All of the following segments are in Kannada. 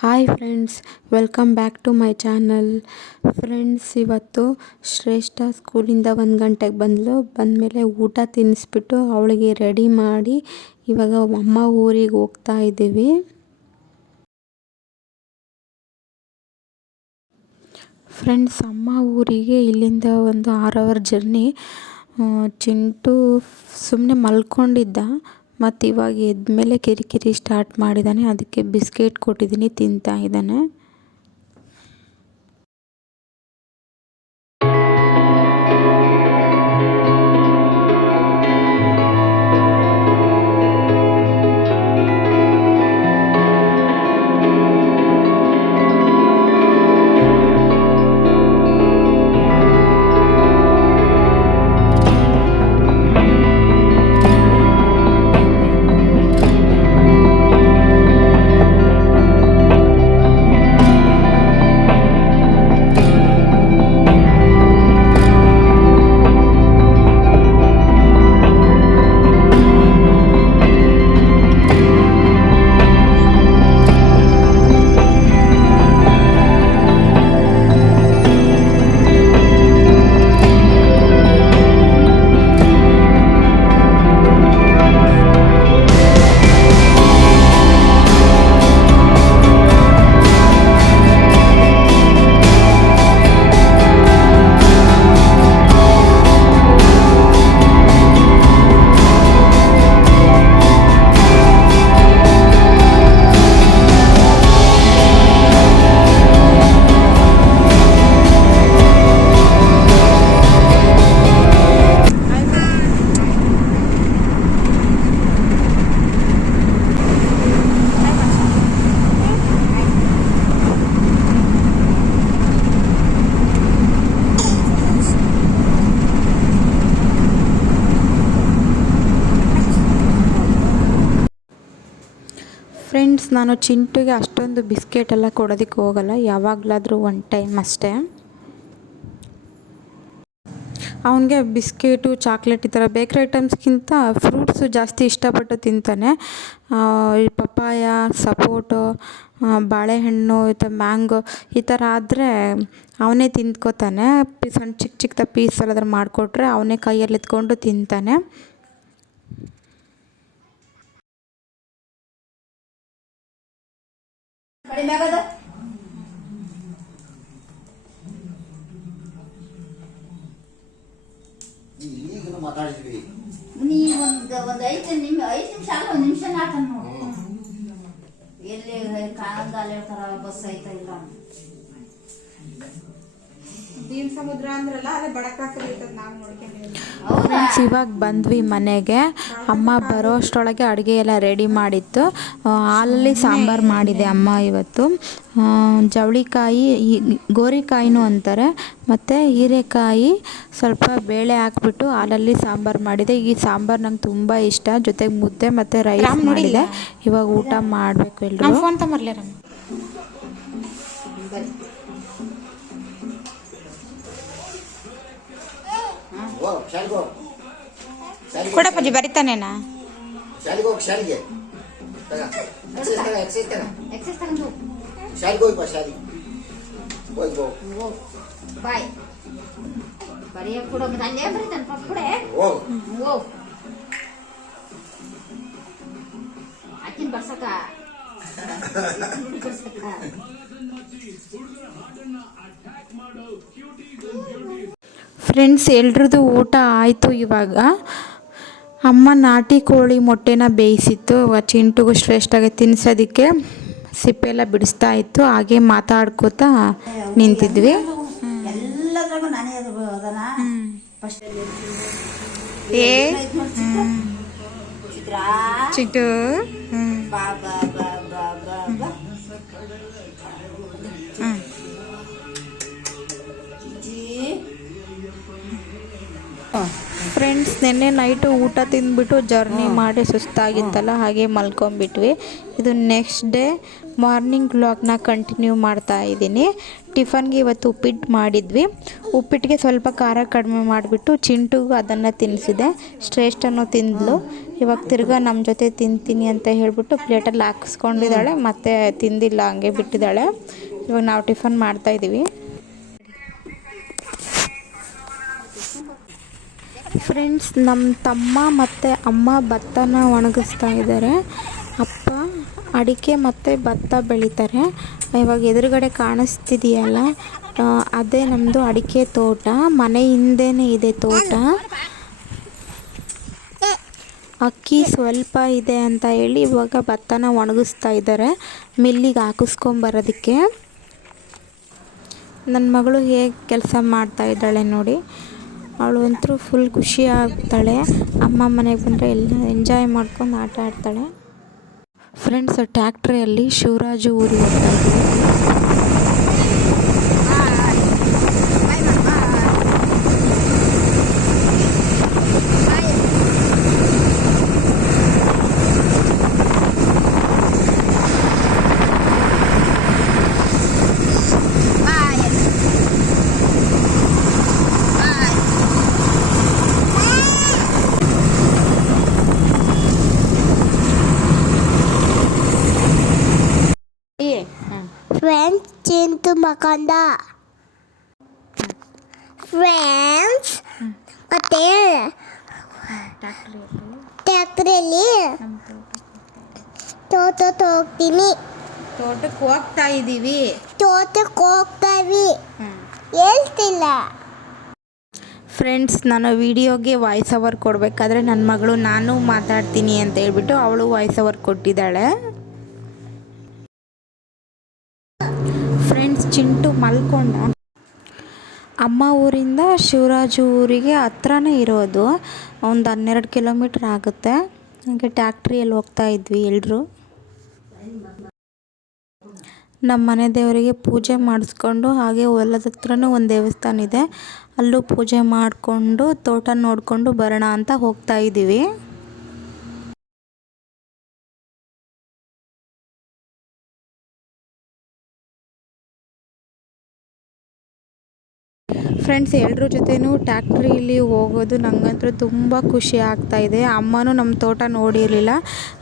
Hi friends, welcome back to my channel. Friends, ಇವತ್ತು ಶ್ರೇಷ್ಠ ಸ್ಕೂಲಿಂದ 1 ಗಂಟೆಗೆ ಬಂದಮೇಲೆ ಊಟ ತಿನ್ನಿಸ್ಬಿಟ್ಟು ಅವಳಿಗೆ ರೆಡಿ ಮಾಡಿ ಇವಾಗ ಅಮ್ಮ ಊರಿಗೆ ಹೋಗ್ತಾ ಇದ್ದೀವಿ. ಫ್ರೆಂಡ್ಸ್, ಅಮ್ಮ ಊರಿಗೆ ಇಲ್ಲಿಂದ ಒಂದು 6 ಅವರ್ ಜರ್ನಿ. ಚಿಂಟು ಸುಮ್ಮನೆ ಮಲ್ಕೊಂಡಿದ್ದ, ಮತ್ತು ಇವಾಗ ಎದ್ಮೇಲೆ ಕಿರಿಕಿರಿ ಸ್ಟಾರ್ಟ್ ಮಾಡಿದ್ದಾನೆ. ಅದಕ್ಕೆ ಬಿಸ್ಕೆಟ್ ಕೊಟ್ಟಿದ್ದೀನಿ, ತಿಂತಾ ಇದ್ದಾನೆ. ಫ್ರೆಂಡ್ಸ್, ನಾನು ಚಿಂಟುಗೆ ಅಷ್ಟೊಂದು ಬಿಸ್ಕೆಟ್ ಎಲ್ಲ ಕೊಡೋದಕ್ಕೆ ಹೋಗಲ್ಲ, ಯಾವಾಗಲಾದರೂ 1 ಟೈಮ್ ಅಷ್ಟೇ. ಅವನಿಗೆ ಬಿಸ್ಕೆಟು, ಚಾಕ್ಲೇಟ್ ಈ ಥರ ಬೇಕ್ರಿ ಐಟಮ್ಸ್ಗಿಂತ ಫ್ರೂಟ್ಸು ಜಾಸ್ತಿ ಇಷ್ಟಪಟ್ಟು ತಿಂತಾನೆ. ಪಪ್ಪಾಯ, ಸಪೋಟೊ, ಬಾಳೆಹಣ್ಣು, ಈ ಥರ ಮ್ಯಾಂಗೋ ಈ ಥರ ಆದರೆ ಅವನೇ ತಿಂದ್ಕೋತಾನೆ. ಸಣ್ಣ ಚಿಕ್ಕ ಪೀಸ್ ಎಲ್ಲಾದ್ರೂ ಮಾಡಿಕೊಟ್ರೆ ಅವನೇ ಕೈಯಲ್ಲಿ ಎತ್ಕೊಂಡು ತಿಂತಾನೆ. ಮಾತಾಡಿದ್ವಿ ನೀವು ಒಂದು 5 ನಿಮಿಷ ಅಲ್ಲ, 1 ನಿಮಿಷ ನಾಟ ನೋಡು. ಎಲ್ಲಿ ಕಾಂಗಾಲ ಹೇಳ್ತಾರ, ಬಸ್ ಐತಾ ಇಲ್ಲ. ಸಮುದ್ರ ಅಂದ್ರಲ್ಲ, ಅದೇ ಇವಾಗ ಬಂದ್ವಿ ಮನೆಗೆ. ಅಮ್ಮ ಬರೋ ಅಷ್ಟರೊಳಗೆ ಅಡುಗೆ ಎಲ್ಲ ರೆಡಿ ಮಾಡಿತ್ತು. ಹಾಲಲ್ಲಿ ಸಾಂಬಾರು ಮಾಡಿದೆ ಅಮ್ಮ ಇವತ್ತು. ಜವಳಿಕಾಯಿ, ಗೋರಿಕಾಯಿನೂ ಅಂತಾರೆ, ಮತ್ತು ಹೀರೆಕಾಯಿ ಸ್ವಲ್ಪ ಬೇಳೆ ಹಾಕ್ಬಿಟ್ಟು ಹಾಲಲ್ಲಿ ಸಾಂಬಾರು ಮಾಡಿದೆ. ಈ ಸಾಂಬಾರು ನಂಗೆ ತುಂಬ ಇಷ್ಟ. ಜೊತೆಗೆ ಮುದ್ದೆ ಮತ್ತು ರೈಸ್ ಮಾಡಿದೆ. ಇವಾಗ ಊಟ ಮಾಡಬೇಕು ಎಲ್ಲರೂ. ಕೊಡಪ್ಪಾಜಿ ಬರಿತಾನೇನಾ? ಶಾಲೆಗೆ ಹೋಗಿ ಶಾಲೆಗೆ ಬಾಯ್ ಬರಿಯ ಕೂಡ ಅಲ್ಲೇ ಬರೀತಾನೆ ಪಪ್ಪಡೆ. ಆಕಿನ ಬರ್ಸಕ ಫ್ರೆಂಡ್ಸ್, ಎಲ್ರದ್ದು ಊಟ ಆಯಿತು. ಇವಾಗ ಅಮ್ಮ ನಾಟಿ ಕೋಳಿ ಮೊಟ್ಟೆನ ಬೇಯಿಸಿತ್ತು. ಚಿಂಟುಗೂ ಶ್ರೇಷ್ಠಗೆ ತಿನ್ನಿಸೋದಕ್ಕೆ ಸಿಪ್ಪೆಲ್ಲ ಬಿಡಿಸ್ತಾ ಇತ್ತು. ಹಾಗೆ ಮಾತಾಡ್ಕೋತಾ ನಿಂತಿದ್ವಿ. ಚಿಟ್ಟು ಫ್ರೆಂಡ್ಸ್, ನಿನ್ನೆ ನೈಟು ಊಟ ತಿಂದ್ಬಿಟ್ಟು ಜರ್ನಿ ಮಾಡಿ ಸುಸ್ತಾಗಿತ್ತಲ್ಲ, ಹಾಗೆ ಮಲ್ಕೊಂಬಿಟ್ವಿ. ಇದು ನೆಕ್ಸ್ಟ್ ಡೇ ಮಾರ್ನಿಂಗ್ ವ್ಲಾಗ್ನ ಕಂಟಿನ್ಯೂ ಮಾಡ್ತಾ ಇದ್ದೀನಿ. ಟಿಫನ್ಗೆ ಇವತ್ತು ಉಪ್ಪಿಟ್ಟು ಮಾಡಿದ್ವಿ. ಉಪ್ಪಿಟ್ಟಿಗೆ ಸ್ವಲ್ಪ ಖಾರ ಕಡಿಮೆ ಮಾಡಿಬಿಟ್ಟು ಚಿಂಟುಗೂ ಅದನ್ನು ತಿನ್ನಿಸಿದೆ. ಶ್ರೇಷ್ಠನೂ ತಿಂದಳು. ಇವಾಗ ತಿರ್ಗಾ ನಮ್ಮ ಜೊತೆ ತಿಂತೀನಿ ಅಂತ ಹೇಳಿಬಿಟ್ಟು ಪ್ಲೇಟಲ್ಲಿ ಹಾಕಿಸ್ಕೊಂಡಿದ್ದಾಳೆ, ಮತ್ತು ತಿಂದಿಲ್ಲ, ಹಂಗೆ ಬಿಟ್ಟಿದ್ದಾಳೆ. ಇವಾಗ ನಾವು ಟಿಫನ್ ಮಾಡ್ತಾಯಿದ್ದೀವಿ. ಫ್ರೆಂಡ್ಸ್, ನಮ್ಮ ತಮ್ಮ ಮತ್ತು ಅಮ್ಮ ಭತ್ತನ ಒಣಗಿಸ್ತಾ ಇದ್ದಾರೆ. ಅಪ್ಪ ಅಡಿಕೆ ಮತ್ತು ಭತ್ತ ಬೆಳೀತಾರೆ. ಇವಾಗ ಎದುರುಗಡೆ ಕಾಣಿಸ್ತಿದೆಯಲ್ಲ, ಅದೇ ನಮ್ಮದು ಅಡಿಕೆ ತೋಟ. ಮನೆ ಹಿಂದೆನೇ ಇದೆ ತೋಟ. ಅಕ್ಕಿ ಸ್ವಲ್ಪ ಇದೆ ಅಂತ ಹೇಳಿ ಇವಾಗ ಭತ್ತನ ಒಣಗಿಸ್ತಾ ಇದ್ದಾರೆ ಮಿಲ್ಲಿಗೆ ಹಾಕಿಸ್ಕೊಂಬರೋದಕ್ಕೆ. ನನ್ನ ಮಗಳು ಹೇಗೆ ಕೆಲಸ ಮಾಡ್ತಾ ಇದ್ದಾಳೆ ನೋಡಿ. ಅವಳು ಅಂತೂ ಫುಲ್ ಖುಷಿ ಆಗ್ತಾಳೆ. ಅಮ್ಮ ಮನೆಗೆ ಬಂದರೆ ಎಲ್ಲ ಎಂಜಾಯ್ ಮಾಡ್ಕೊಂಡು ಆಟ ಆಡ್ತಾಳೆ. ಫ್ರೆಂಡ್ಸ್, ಟ್ಯಾಕ್ಟ್ರಿಯಲ್ಲಿ ಶಿವರಾಜು ಊರಿಗೆ ಹೋಗ್ತಾ ಇದ್ದೀವಿ. Friends, Chintu Makanda. Friends, ಮತ್ತೆ ಟ್ಯಾಕ್ಟ್ರಿಯಲ್ಲಿ ತೋಟಕ್ಕೆ ಹೋಗ್ತೀನಿ. ತೋಟಕ್ಕೆ ಹೋಗ್ತಾ ಇದ್ದೀವಿ. ತೋಟಕ್ಕೆ ಹೋಗ್ತಾವಿ ಹೇಳ್ತಿಲ್ಲ. ಫ್ರೆಂಡ್ಸ್, ನಾನು ವಿಡಿಯೋಗೆ ವಾಯ್ಸ್ ಓವರ್ ಕೊಡಬೇಕಾದ್ರೆ ನನ್ನ ಮಗಳು ನಾನು ಮಾತಾಡ್ತೀನಿ ಅಂತ ಹೇಳ್ಬಿಟ್ಟು ಅವಳು ವಾಯ್ಸ್ ಓವರ್ ಕೊಟ್ಟಿದ್ದಾಳೆ. ಫ್ರೆಂಡ್ಸ್, ಚಿಂಟು ಮಲ್ಕೊಂಡ. ಅಮ್ಮ ಊರಿಂದ ಶಿವರಾಜು ಊರಿಗೆ ಹತ್ರನೇ ಇರೋದು, ಒಂದು 12 ಕಿಲೋಮೀಟ್ರ್ ಆಗುತ್ತೆ. ಹಾಗೆ ಟ್ಯಾಕ್ಟ್ರಿಯಲ್ಲಿ ಹೋಗ್ತಾ ಇದ್ವಿ ಎಲ್ಲರೂ. ನಮ್ಮ ಮನೆ ದೇವರಿಗೆ ಪೂಜೆ ಮಾಡಿಸ್ಕೊಂಡು ಹಾಗೆ ಹೊಲದ ಹತ್ರನೂ ಒಂದು ದೇವಸ್ಥಾನ ಇದೆ, ಅಲ್ಲೂ ಪೂಜೆ ಮಾಡಿಕೊಂಡು ತೋಟ ನೋಡಿಕೊಂಡು ಬರೋಣ ಅಂತ ಹೋಗ್ತಾ ಇದ್ದೀವಿ. ಫ್ರೆಂಡ್ಸ್, ಎಲ್ಲರ ಜೊತೆನೂ ಟ್ಯಾಕ್ಟ್ರಿಯಲ್ಲಿ ಹೋಗೋದು ನನಗಂತೂ ತುಂಬ ಖುಷಿ ಆಗ್ತಾಯಿದೆ. ಅಮ್ಮನೂ ನಮ್ಮ ತೋಟ ನೋಡಿರಲಿಲ್ಲ,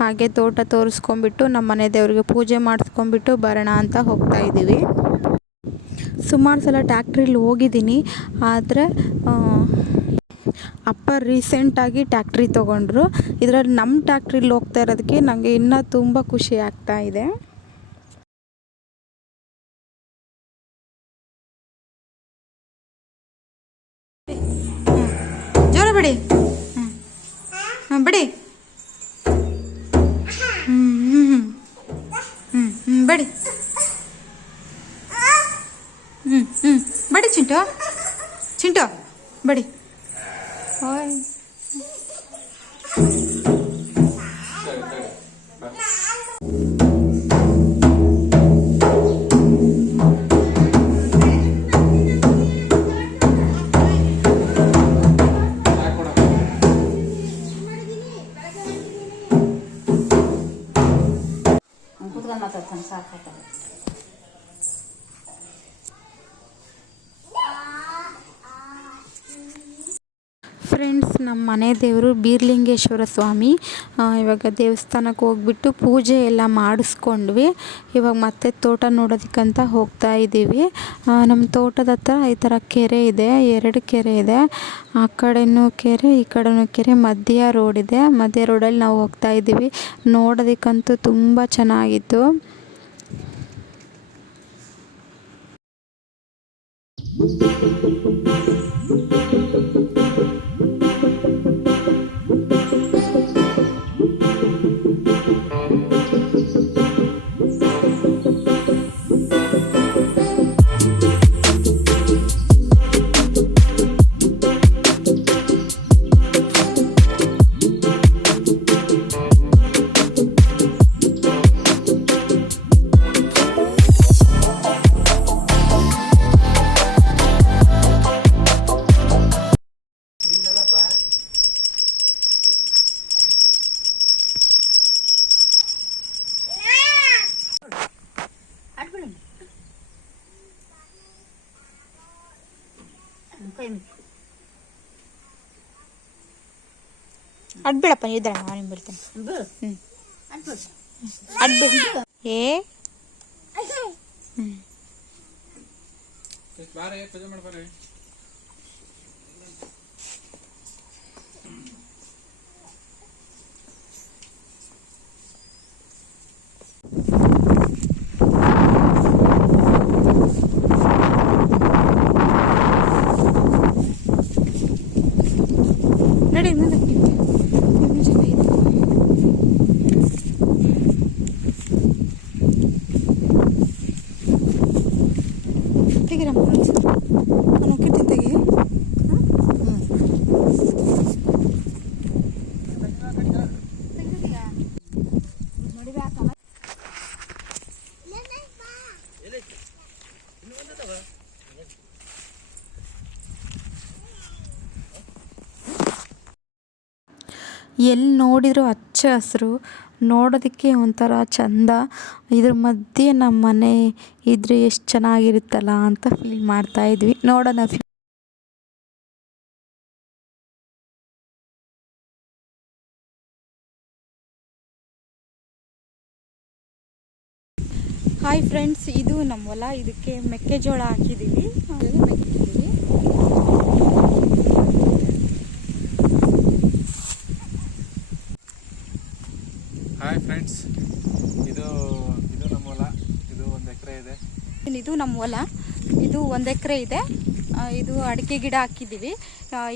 ಹಾಗೆ ತೋಟ ತೋರಿಸ್ಕೊಂಬಿಟ್ಟು ನಮ್ಮ ಮನೆ ದೇವರಿಗೆ ಪೂಜೆ ಮಾಡಿಸ್ಕೊಂಬಿಟ್ಟು ಬರೋಣ ಅಂತ ಹೋಗ್ತಾ ಇದ್ದೀವಿ. ಸುಮಾರು ಸಲ ಟ್ಯಾಕ್ಟ್ರಿಲಿ ಹೋಗಿದ್ದೀನಿ, ಆದರೆ ಅಪ್ಪ ರೀಸೆಂಟಾಗಿ ಟ್ಯಾಕ್ಟ್ರಿ ತೊಗೊಂಡ್ರು. ಇದರಲ್ಲಿ ನಮ್ಮ ಟ್ಯಾಕ್ಟ್ರಿಲಿ ಹೋಗ್ತಾ ಇರೋದಕ್ಕೆ ನನಗೆ ಇನ್ನೂ ತುಂಬ ಖುಷಿ ಆಗ್ತಾ ಇದೆ. ಜೋರ ಬಿಡಿ, ಬಿಡಿ, ಬಡಿ, ಬಡಿ ಚಿಂಟು, ಚಿಂಟು ಬಡಿ. ಮಾತಾಡ್ತಾನೆ ಸಾಕಾಗ್ತದೆ. ಫ್ರೆಂಡ್ಸ್, ನಮ್ಮ ಮನೆ ದೇವರು ಬೀರ್ಲಿಂಗೇಶ್ವರ ಸ್ವಾಮಿ. ಇವಾಗ ದೇವಸ್ಥಾನಕ್ಕೆ ಹೋಗ್ಬಿಟ್ಟು ಪೂಜೆ ಎಲ್ಲ ಮಾಡಿಸ್ಕೊಂಡ್ವಿ. ಇವಾಗ ಮತ್ತೆ ತೋಟ ನೋಡೋದಕ್ಕಂತ ಹೋಗ್ತಾ ಇದ್ದೀವಿ. ನಮ್ಮ ತೋಟದ ಹತ್ರ ಈ ಥರ ಕೆರೆ ಇದೆ, 2 ಕೆರೆ ಇದೆ. ಆ ಕಡೆನೂ ಕೆರೆ, ಈ ಕಡೆನೂ ಕೆರೆ, ಮಧ್ಯ ರೋಡ್ ಇದೆ. ಮಧ್ಯ ರೋಡಲ್ಲಿ ನಾವು ಹೋಗ್ತಾ ಇದ್ದೀವಿ. ನೋಡೋದಕ್ಕಂತೂ ತುಂಬ ಚೆನ್ನಾಗಿತ್ತು. ಅಡ್ಬೇಡಪ್ಪ ಇದ್ರೆ ನಾನು ಬಿಡ್ತೇನೆ. ಬೀಳು. ಹ್ಞೂ ಅಡ್ಬಿಡು. ಅಡ್ಬೇಡ ಏ ಹ್ಞೂ ನಡಿ ಮುಂದಕ್ಕೆ ತೆಗಿರಮ್ಮ ನಾನು ಹೋಗಿರ್ತೀನಿ ತೆಗಿ. ಎಲ್ಲಿ ನೋಡಿದರೂ ಹಚ್ಚ ಹಸಿರು, ನೋಡೋದಕ್ಕೆ ಒಂಥರ ಚಂದ. ಇದ್ರ ಮಧ್ಯೆ ನಮ್ಮ ಮನೆ ಇದ್ರೆ ಎಷ್ಟು ಚೆನ್ನಾಗಿರುತ್ತಲ್ಲ ಅಂತ ಫೀಲ್ ಮಾಡ್ತಾಯಿದ್ವಿ. ನೋಡೋಣ. ಹಾಯ್ ಫ್ರೆಂಡ್ಸ್, ಇದು ನಮ್ಮ ಹೊಲ. ಇದಕ್ಕೆ ಮೆಕ್ಕೆಜೋಳ ಹಾಕಿದ್ದೀವಿ. ಹಾಯ್ ಫ್ರೆಂಡ್ಸ್, ಇದು ನಮ್ಮ ಹೊಲ. ಇದು 1 ಎಕರೆ ಇದೆ. ಇದು ನಮ್ಮ ಹೊಲ. ಇದು 1 ಎಕರೆ ಇದೆ. ಇದು ಅಡಿಕೆ ಗಿಡ ಹಾಕಿದ್ದೀವಿ.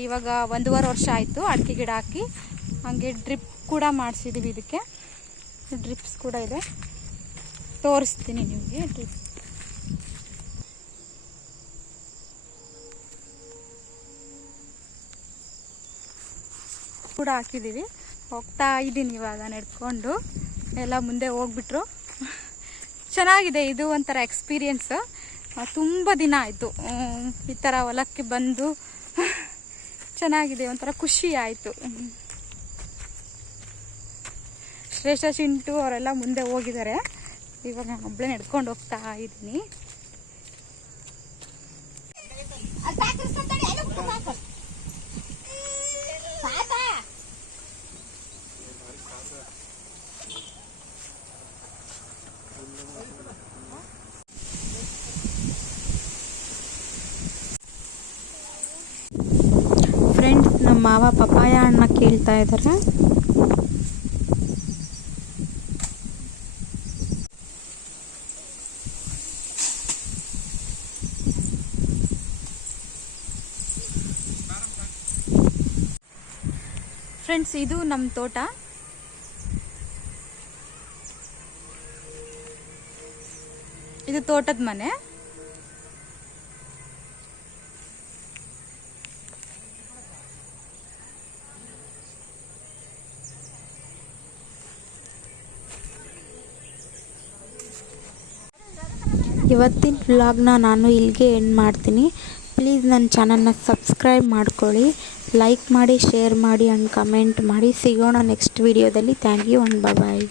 ಇವಾಗ 1.5 ವರ್ಷ ಆಯಿತು ಅಡಿಕೆ ಗಿಡ ಹಾಕಿ. ಹಾಗೆ ಡ್ರಿಪ್ ಕೂಡ ಮಾಡಿಸಿದ್ದೀವಿ. ಇದಕ್ಕೆ ಡ್ರಿಪ್ಸ್ ಕೂಡ ಇದೆ, ತೋರಿಸ್ತೀನಿ ನಿಮಗೆ. ಡ್ರಿಪ್ ಕೂಡ ಹಾಕಿದ್ದೀವಿ. ಹೋಗ್ತಾ ಇದ್ದೀನಿ ಇವಾಗ ನಡ್ಕೊಂಡು. ಎಲ್ಲ ಮುಂದೆ ಹೋಗ್ಬಿಟ್ರು. ಚೆನ್ನಾಗಿದೆ. ಇದು ಒಂಥರ ಎಕ್ಸ್ಪೀರಿಯನ್ಸ್. ತುಂಬ ದಿನ ಆಯಿತು ಈ ಥರ ಹೊಲಕ್ಕೆ ಬಂದು. ಚೆನ್ನಾಗಿದೆ, ಒಂಥರ ಖುಷಿ ಆಯಿತು. ಶ್ರೇಷ್ಠ, ಚಿಂಟು ಅವರೆಲ್ಲ ಮುಂದೆ ಹೋಗಿದ್ದಾರೆ. ಇವಾಗ ನಾನು ಒಬ್ಬಳೇ ನಡ್ಕೊಂಡು ಹೋಗ್ತಾ ಇದ್ದೀನಿ. ಫ್ರೆಂಡ್ಸ್, ನಮ್ಮ ಮಾವ ಪಪಾಯ ಹಣ್ಣು ಕೇಳ್ತಾ ಇದ್ದಾರೆ. ಫ್ರೆಂಡ್ಸ್, ಇದು ನಮ್ಮ ತೋಟ. ಇದು ತೋಟದ ಮನೆ. ಇವತ್ತಿನ ವ್ಲಾಗ್ನ ನಾನು ಇಲ್ಲಿಗೆ ಎಂಡ್ ಮಾಡ್ತೀನಿ. ಪ್ಲೀಸ್ ನನ್ನ ಚಾನಲ್ನ ಸಬ್ಸ್ಕ್ರೈಬ್ ಮಾಡ್ಕೊಳ್ಳಿ, ಲೈಕ್ ಮಾಡಿ, ಶೇರ್ ಮಾಡಿ ಆ್ಯಂಡ್ ಕಮೆಂಟ್ ಮಾಡಿ. ಸಿಗೋಣ ನೆಕ್ಸ್ಟ್ ವಿಡಿಯೋದಲ್ಲಿ. Thank you and bye.